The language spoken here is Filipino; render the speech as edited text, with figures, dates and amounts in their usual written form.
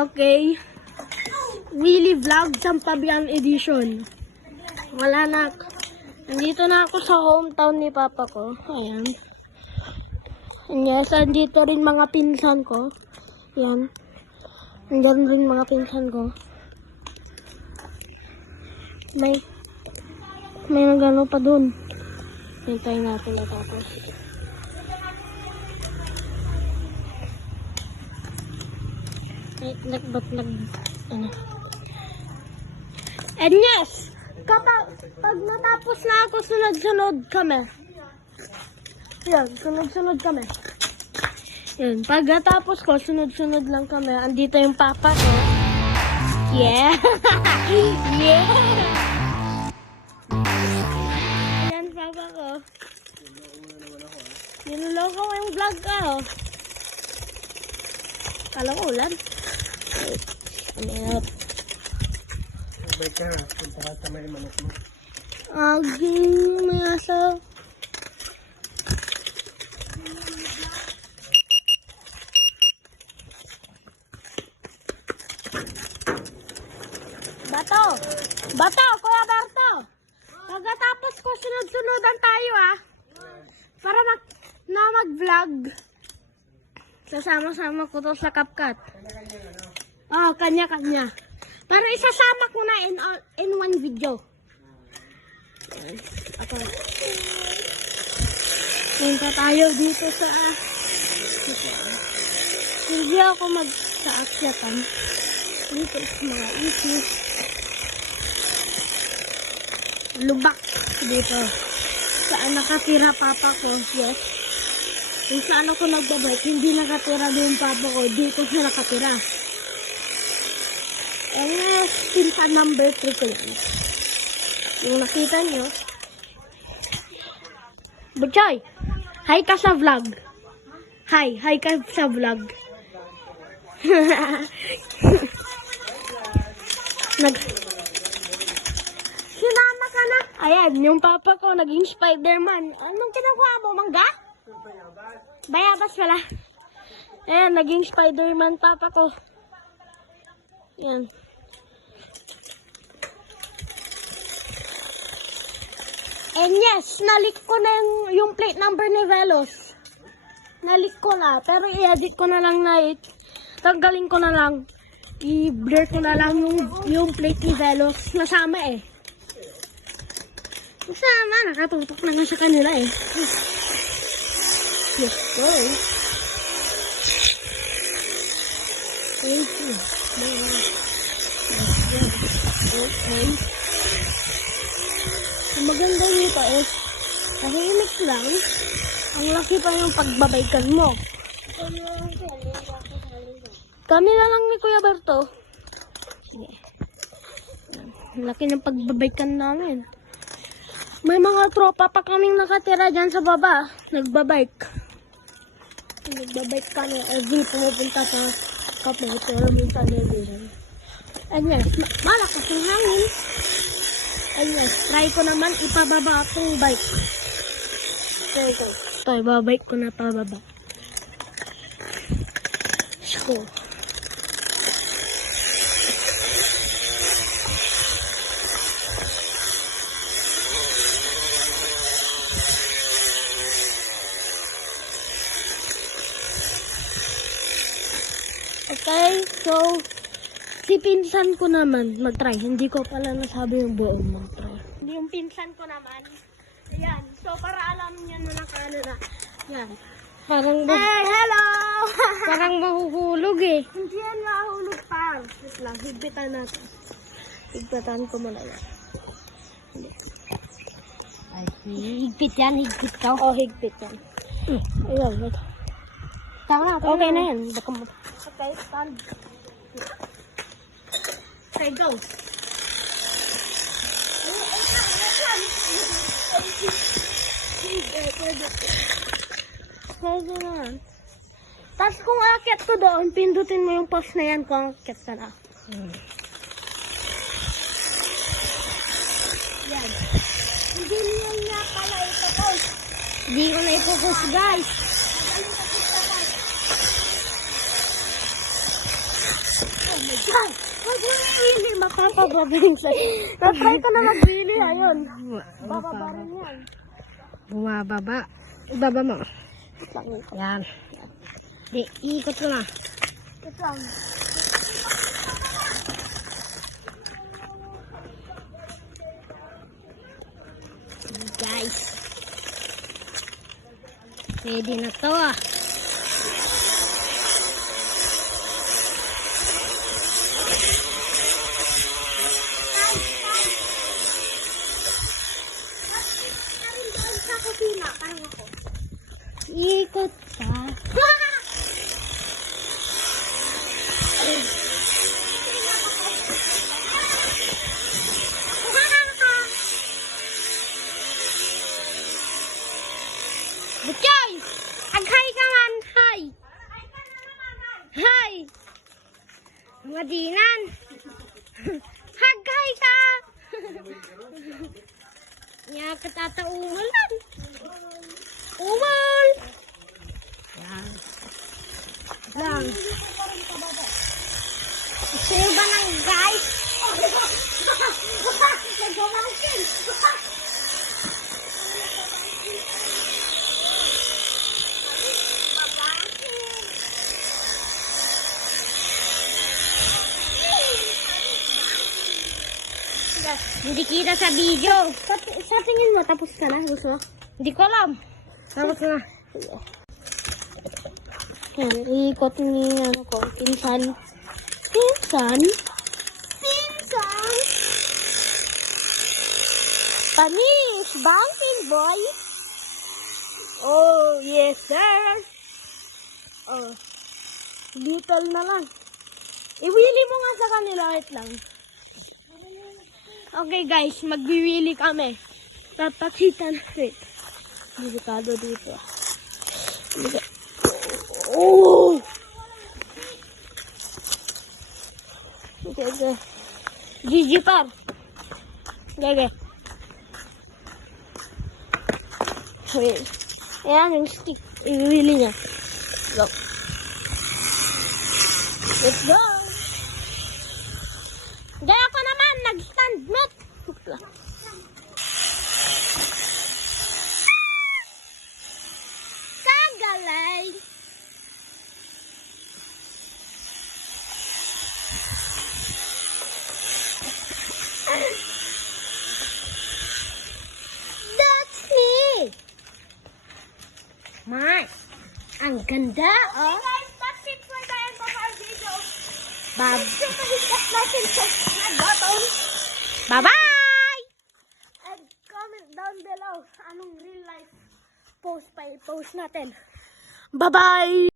Okay. Willy Vlog Sampabian Edition. Wala na. Nandito na ako sa hometown ni Papa ko. Ayan. Yes, andito rin mga pinsan ko. Ayan. Andyan rin mga pinsan ko. May nagano pa dun. Hintayin natin na tapos. Ano. And yes, pag natapos na ako, sunod-sunod kami. Yan, sunod-sunod kami. Yan, pag natapos ko, sunod-sunod lang kami. Andito yung papa ko. Yeah! Yeah! Ayan, papa ko. Niloloko ko yung vlog ko. Kala ko ulan. Ayan. Sabay ka na, kung pakasama yung manok mo. Aging may asaw. Bato, Kuya Berto. Pagkatapos ko, sunod-sunodan tayo para mag-vlog. Sasama-sama ko to sa CapCut. Oh, kanya-kanya. Pero isasama ko na in one video. Ako. Punta tayo dito sa hindi ako sa-akyatan. Dito sa mga isip. Lubak dito. Saan nakatira papa ko? Yes. Kung saan ako nagbabike, hindi nakatira doon papa ko. Dito siya nakatira. Yes, pinsan number 3 ko yan. Yung nakita nyo. Butchoy, hi ka sa vlog. Hi ka sa vlog. Sinama ka na. Ayan, yung papa ko naging Spider-Man. Anong kinakuha mo, mangga? Bayabas pala. Ayan, naging Spider-Man papa ko. Ayan. And yes, nalik ko na yung plate number ni Velos. Nalik ko na, pero i-edit ko na lang na tanggalin ko na lang. I-blur ko na lang yung plate ni Velos. Nasama Nasama, nakatutok na nga sa kanila Yes, go. Thank you. Okay. Ang maganda nito tahimik lang. Ang laki pa yung pagbabaykan mo. Kami na lang ni Kuya Berto. Ang laki ng pagbabaykan namin. May mga tropa pa kaming nakatira dyan sa baba. Nagbabike kami. Every pumupunta sa Kapitol. Minsan din. And yes, malakas yung hangin. And yes, try ko naman ipababa akong bike. Ito, ibabike ko na pababa. School. Okay, so si pinsan ko naman mag-try. Hindi ko pala nasabi yung buong mag-try. Yung pinsan ko naman, ayan. So para alam niya na nakano na. Yan. Parang hello! Parang mahuhulog Hindi yan mahulog pa. Wait lang, higpitan natin. Higpitan ko muna yan. Ay, higpit ka. Oh, higpit yan. Ayan, wait. Okay na yan. Okay, stand. Okay, go. Pwede naman. Tapos kung akit ko doon, pindutin mo yung post na yan kung akit ka na. Yan. Hindi niya pala ito. Hindi ko na ipopost, guys. Oh my God! Huwag mo magbili, makapababing sa'yo. Na-try ka na magbili, ayun. Bababa rin yan. Bumababa. Ibaba mo. Yan. Di, iikot ko na. Ito lang. Guys. Pwede na to ah. Sa kusina, parang ako. Ikot ka. Butchoy! Aghay ka man! Hay! Hay! Madinan! Haghay ka! Nga katataumal lang. Umal! Yan. Lang. Sa'yo ba ng guys? Nagmamangkin! Hindi kita sa video. Sa tingin mo, tapos ka na? Gusto mo? Hindi ko alam. Tapos na. Yan, ikot ni ano ko, pinsan. Pinsan? Pinsan? Panis! Bouncing boy? Oh, yes sir! Oh, little na lang. Iwili mo nga sa kanila, wait lang. Okay guys, magbiwili kami. Papakita na rin. Delikado dito. Oh! Okay, okay. Gigi par. Okay. Wait. Ayan yung stick. Iwili niya. Go. Let's go. Gaya ko naman, nag-stand met. Kagalay. That's me. Mai. Ang ganda, oh. Guys, that's it for the end of our video. Bab. Hit natin sa button. Bye-bye! And comment down below anong real life post pa i-post natin. Bye-bye!